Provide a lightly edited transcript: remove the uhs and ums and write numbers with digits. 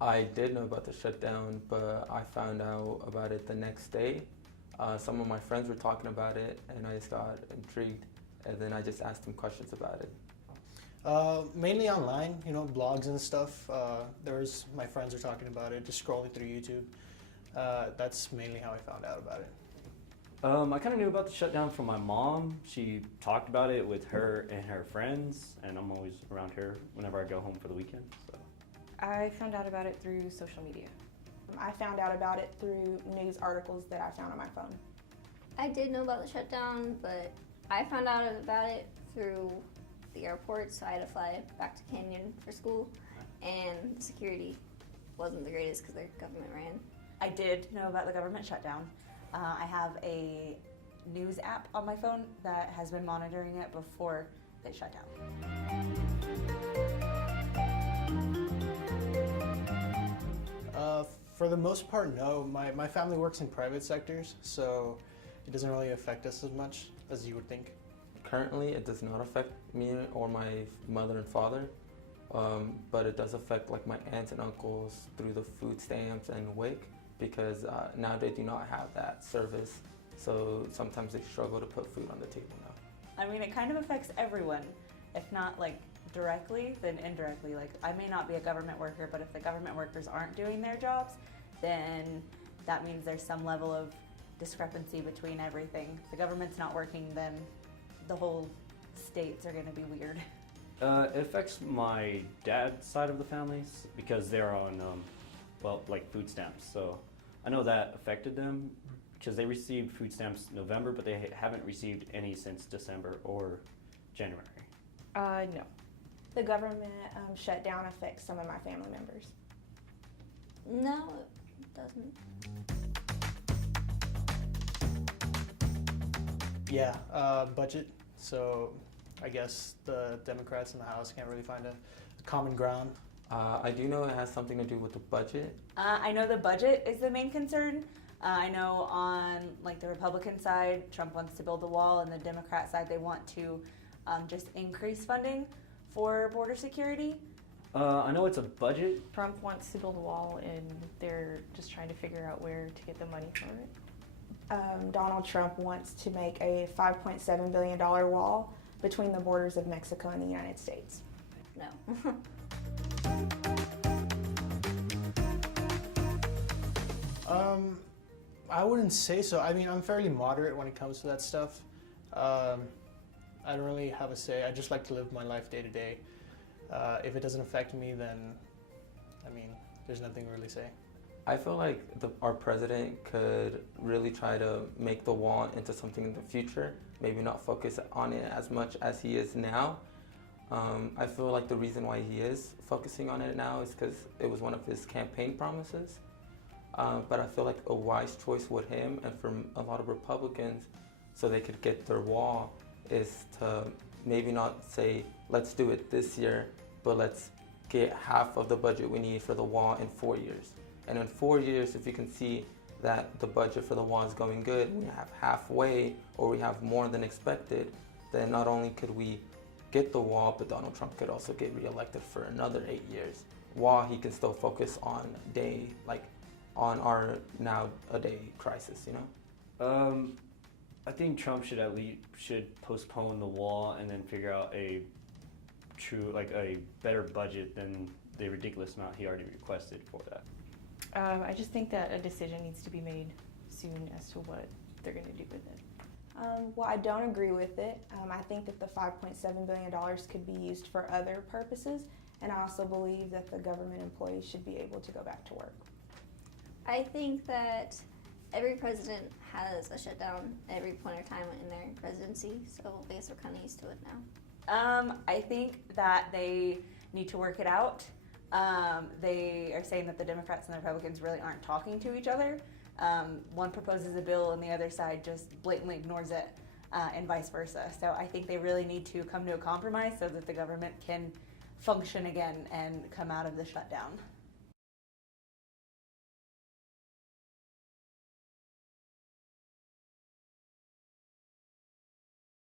I did know about the shutdown, but I found out about it the next day. Some of my friends were talking about it, and I just got intrigued, and then I just asked them questions about it. Mainly online, blogs and stuff. My friends are talking about it, just scrolling through YouTube. That's mainly how I found out about it. I kind of knew about the shutdown from my mom. She talked about it with her and her friends, and I'm always around her whenever I go home for the weekend. So. I found out about it through social media. I found out about it through news articles that I found on my phone. I did know about the shutdown, but I found out about it through the airport, so I had to fly back to Canyon for school, and the security wasn't the greatest because their government ran. I did know about the government shutdown. I have a news app on my phone that has been monitoring it before they shut down. For the most part, no. My family works in private sectors, so it doesn't really affect us as much as you would think. Currently, it does not affect me or my mother and father, but it does affect like my aunts and uncles through the food stamps and WIC, because now they do not have that service, so sometimes they struggle to put food on the table now. I mean, it kind of affects everyone, if not like directly, then indirectly. Like, I may not be a government worker, but if the government workers aren't doing their jobs, then that means there's some level of discrepancy between everything. If the government's not working, then the whole states are going to be weird. It affects my dad's side of the family because they're on, like food stamps. So I know that affected them because they received food stamps November, but they haven't received any since December or January. No. The government shutdown affects some of my family members. No, it doesn't. Yeah, budget. So I guess the Democrats in the House can't really find a common ground. I do know it has something to do with the budget. I know the budget is the main concern. I know on like the Republican side, Trump wants to build the wall, and the Democrat side, they want to just increase funding for border security. I know it's a budget. Trump wants to build a wall, and they're just trying to figure out where to get the money for it. Donald Trump wants to make a $5.7 billion wall between the borders of Mexico and the United States. No. I wouldn't say so. I mean, I'm fairly moderate when it comes to that stuff. I don't really have a say. I just like to live my life day to day. If it doesn't affect me, then, I mean, there's nothing to really say. I feel like our president could really try to make the wall into something in the future, maybe not focus on it as much as he is now. I feel like the reason why he is focusing on it now is because it was one of his campaign promises. But I feel like a wise choice with him and for a lot of Republicans, so they could get their wall, is to maybe not say, let's do it this year, but let's get half of the budget we need for the wall in 4 years. And in 4 years, if you can see that the budget for the wall is going good, we have halfway or we have more than expected, then not only could we get the wall, but Donald Trump could also get reelected for another 8 years, while he can still focus on on our now a day crisis, I think Trump should postpone the wall and then figure out a better budget than the ridiculous amount he already requested for that. I just think that a decision needs to be made soon as to what they're going to do with it. Well, I don't agree with it. I think that the $5.7 billion could be used for other purposes, and I also believe that the government employees should be able to go back to work. I think that every president has a shutdown at every point in time in their presidency, so I guess we're kind of used to it now. I think that they need to work it out. They are saying that the Democrats and the Republicans really aren't talking to each other. One proposes a bill and the other side just blatantly ignores it, and vice versa. So I think they really need to come to a compromise so that the government can function again and come out of the shutdown.